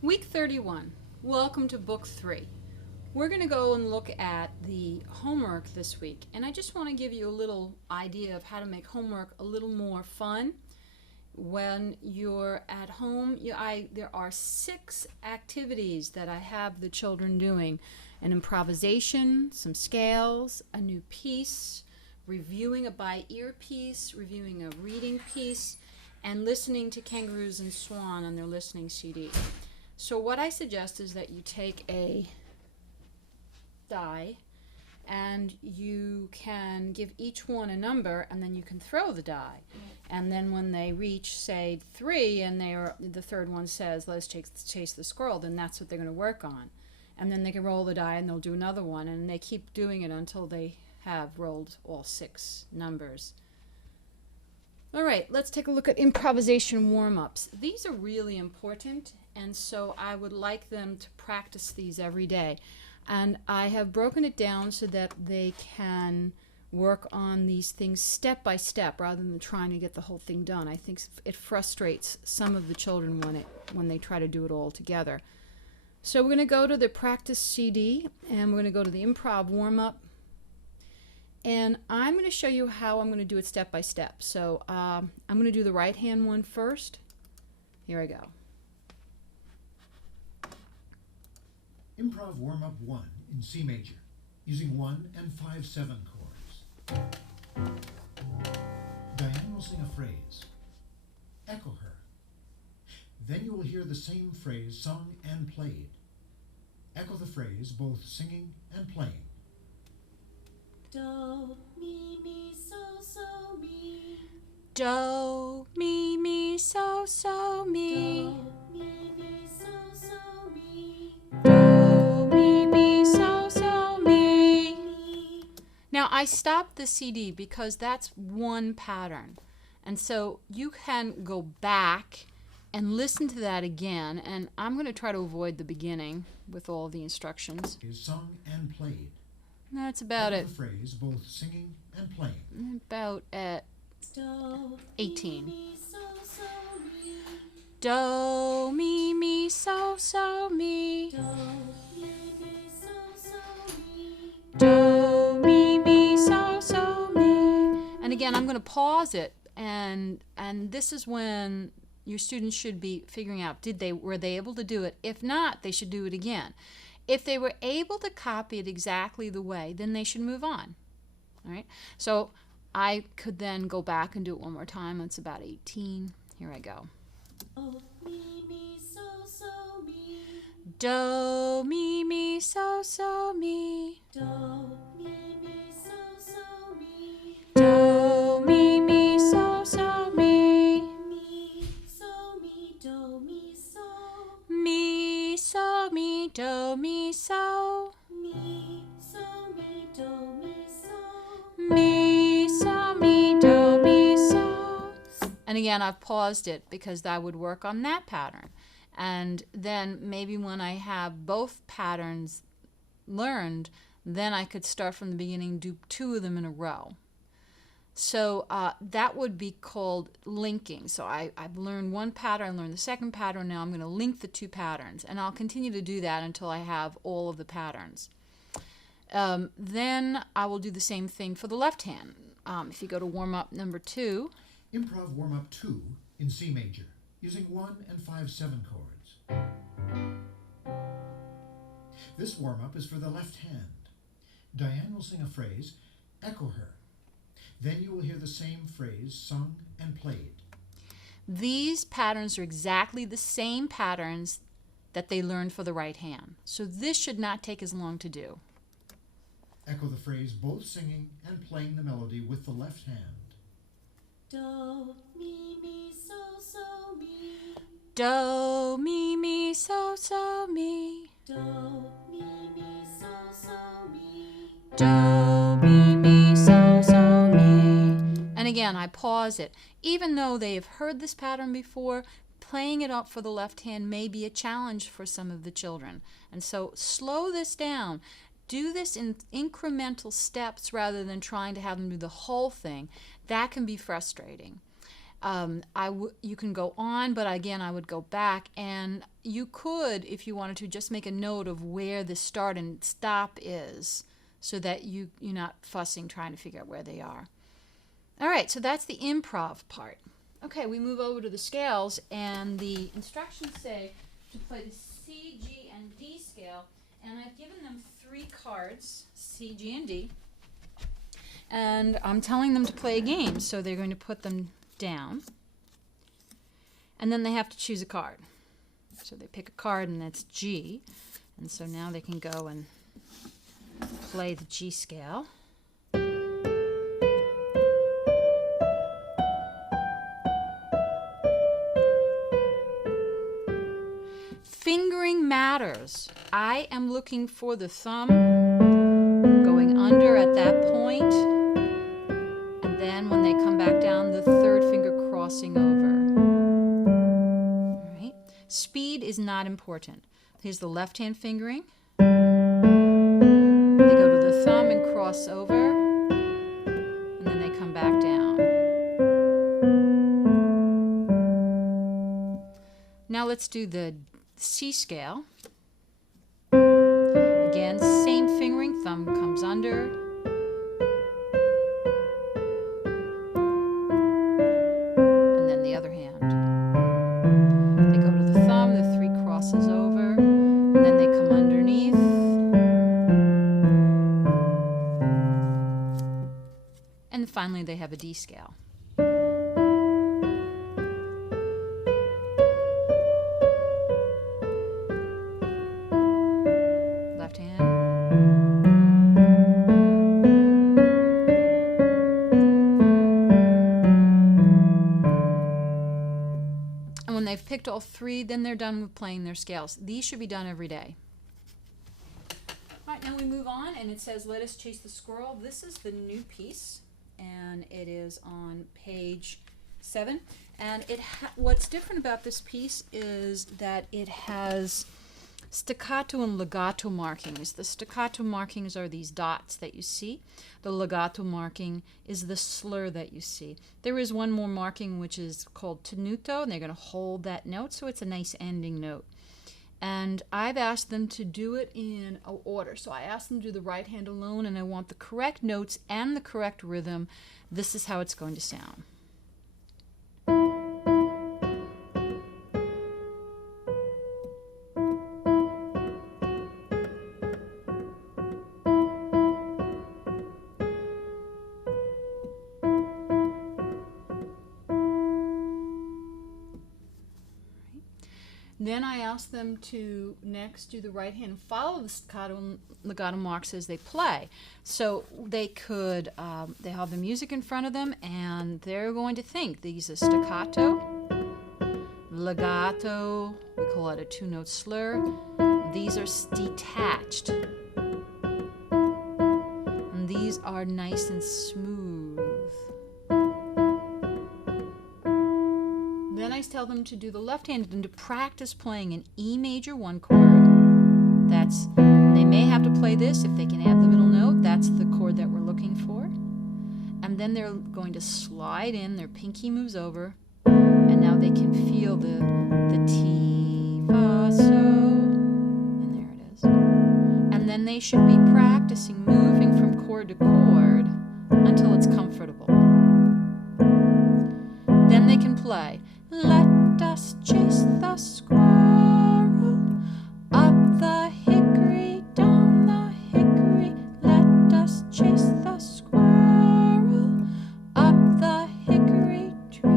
Week 31. Welcome to Book 3. We're going to go and look at the homework this week, and I just want to give you a little idea of how to make homework a little more fun. When you're at home, there are 6 activities that I have the children doing: an improvisation, some scales, a new piece, reviewing a by ear piece, reviewing a reading piece, and listening to Kangaroos and Swan on their listening CD. So what I suggest is that you take a die and you can give each one a number, and then you can throw the die. And then when they reach, say, 3, and the third one says, let's chase the squirrel, then that's what they're going to work on. And then they can roll the die and they'll do another one, and they keep doing it until they have rolled all 6 numbers. All right, let's take a look at improvisation warm-ups. These are really important, and so I would like them to practice these every day. And I have broken it down so that they can work on these things step by step rather than trying to get the whole thing done. I think it frustrates some of the children when they try to do it all together. So we're going to go to the practice CD, and we're going to go to the improv warm-up. And I'm going to show you how I'm going to do it step by step. So I'm going to do the right hand one first. Here I go. Improv Warm-Up 1 in C major, using 1 and 5/7 chords. Diane will sing a phrase. Echo her. Then you will hear the same phrase sung and played. Echo the phrase, both singing and playing. Do, mi, so, mi. Do, mi, so, mi. Do, mi, so, mi. Do, mi, so, mi. Mi. Now I stopped the CD because that's one pattern. And so you can go back and listen to that again. And I'm going to try to avoid the beginning with all the instructions. Is sung and played. That's about Echo it. the phrase, both singing and playing. About at Do, 18. mi, so, mi. Do, mi, so, mi. Do, mi, so, mi. Do, mi, so, mi. And again, I'm going to pause it, and this is when your students should be figuring out, were they able to do it? If not, they should do it again. If they were able to copy it exactly the way, then they should move on. All right? So I could then go back and do it one more time. It's about 18. Here I go. Do, mi, so, mi. Do, mi, so, mi. Do, mi, so, mi. Do, mi, so, mi. Mi, so, mi, do, mi, so. Mi, so, mi, do, mi, so. Mi, so, mi, do, mi, so. Mi, so, mi, do, mi, so. And again, I've paused it because that would work on that pattern. And then maybe when I have both patterns learned, then I could start from the beginning and do 2 of them in a row. So that would be called linking. So I've learned one pattern, learned the second pattern, now I'm going to link the 2 patterns. And I'll continue to do that until I have all of the patterns. Then I will do the same thing for the left hand. If you go to warm-up number 2. Improv Warm-Up 2 in C major, using 1 and 5/7 chords. This warm-up is for the left hand. Diane will sing a phrase, echo her. Then you will hear the same phrase sung and played. These patterns are exactly the same patterns that they learned for the right hand. So this should not take as long to do. Echo the phrase, both singing and playing the melody with the left hand. Do, mi, so, mi. Do, mi, so, mi. Do, mi, so, mi. Do, mi, so, mi. And again, I pause it. Even though they have heard this pattern before, playing it up for the left hand may be a challenge for some of the children. And so slow this down. Do this in incremental steps rather than trying to have them do the whole thing. That can be frustrating. You can go on, but again, I would go back, and you could, if you wanted to, just make a note of where the start and stop is, so that you're not fussing trying to figure out where they are. All right, so that's the improv part. Okay, we move over to the scales, and the instructions say to play the C, G, and D scale, and I've given them 3 cards, C, G, and D, and I'm telling them to play a game, so they're going to put them down, and then they have to choose a card. So they pick a card, and that's G, and so now they can go and play the G scale. Fingering matters. I am looking for the thumb going under at that point, and then when they come back down, the 3rd finger crossing over. All right. Speed is not important. Here's the left hand fingering. They go to the thumb and cross over, and then they come back down. Now let's do the C scale. Again, same fingering, thumb comes under. And then the other hand. They go to the thumb, the 3 crosses over, and then they come underneath. And finally they have a D scale. They've picked all 3, then they're done with playing their scales. These should be done every day. All right, now we move on, and it says, "Let us chase the squirrel." This is the new piece, and it is on page 7. And what's different about this piece is that it has staccato and legato markings. The staccato markings are these dots that you see. The legato marking is the slur that you see. There is one more marking which is called tenuto, and they're going to hold that note, so it's a nice ending note. And I've asked them to do it in order. So I asked them to do the right hand alone, and I want the correct notes and the correct rhythm. This is how it's going to sound. Then I asked them to next do the right hand and follow the staccato and legato marks as they play. So they could, they have the music in front of them, and they're going to think these are staccato, legato, we call it a 2-note slur. These are detached. And these are nice and smooth. Then I tell them to do the left hand and to practice playing an E major 1 chord. They may have to play this if they can add the middle note. That's the chord that we're looking for. And then they're going to slide in, their pinky moves over, and now they can feel the T, Fa, So, and there it is. And then they should be practicing moving from chord to chord until it's comfortable. Then they can play, "Let us chase the squirrel up the hickory, down the hickory. Let us chase the squirrel up the hickory tree."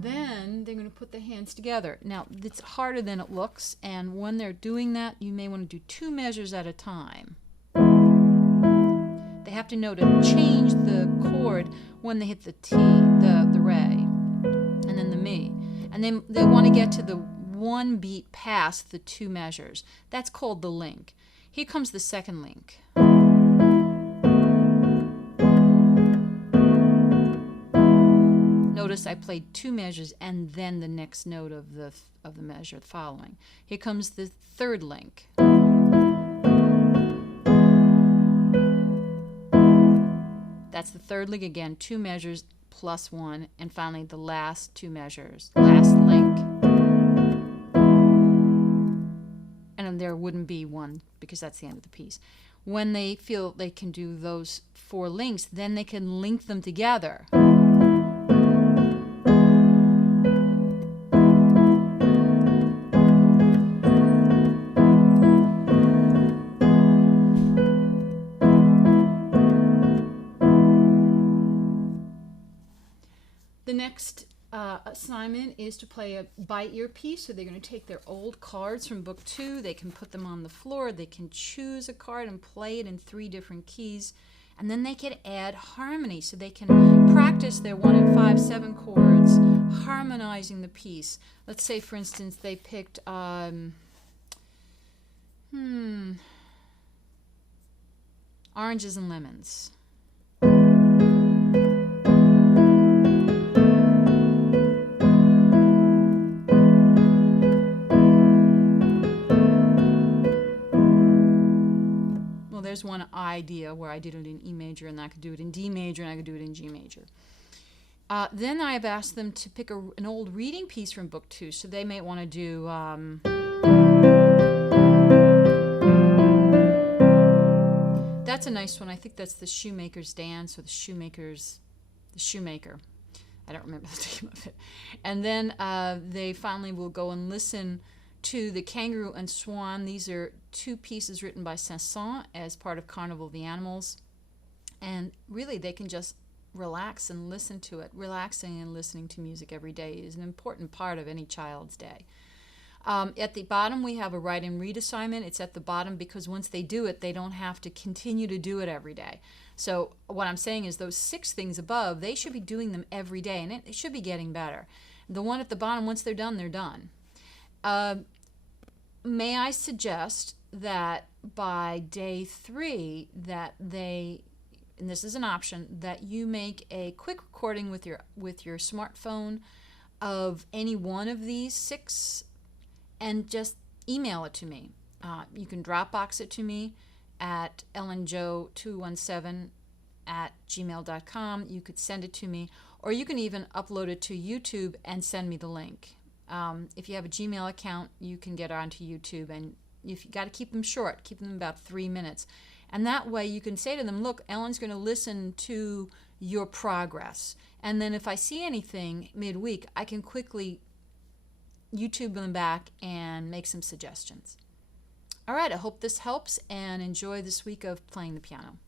Then they're going to put the hands together. Now, it's harder than it looks, and when they're doing that, you may want to do 2 measures at a time. They have to know to change the chord when they hit the T, the re, and then the mi. And then they want to get to the 1 beat past the 2 measures. That's called the link. Here comes the second link. Notice I played 2 measures and then the next note of the measure following. Here comes the third link. That's the third link again, 2 measures +1, and finally the last two measures, last link. And then there wouldn't be one because that's the end of the piece. When they feel they can do those 4 links, then they can link them together. The next assignment is to play a by ear piece. So they're going to take their old cards from book 2. They can put them on the floor. They can choose a card and play it in 3 different keys. And then they can add harmony. So they can practice their 1 and 5, 7 chords, harmonizing the piece. Let's say, for instance, they picked oranges and lemons. There's one idea where I did it in E major, and I could do it in D major, and I could do it in G major. Then I've asked them to pick an old reading piece from book 2, so they may want to do that's a nice one. I think that's the Shoemaker's Dance or the Shoemaker. I don't remember the name of it. And then they finally will go and listen to the Kangaroo and Swan. These are 2 pieces written by Saint-Saëns as part of Carnival of the Animals. And really, they can just relax and listen to it. Relaxing and listening to music every day is an important part of any child's day. At the bottom, we have a write and read assignment. It's at the bottom because once they do it, they don't have to continue to do it every day. So what I'm saying is those 6 things above, they should be doing them every day, and it should be getting better. The one at the bottom, once they're done, they're done. May I suggest that by day 3 that they, and this is an option, that you make a quick recording with your smartphone of any one of these 6 and just email it to me. You can Dropbox it to me at ellenjo217@gmail.com. You could send it to me, or you can even upload it to YouTube and send me the link. If you have a Gmail account, you can get onto YouTube, and you've got to keep them short, keep them about 3 minutes. And that way you can say to them, look, Ellen's going to listen to your progress. And then if I see anything midweek, I can quickly YouTube them back and make some suggestions. All right, I hope this helps, and enjoy this week of playing the piano.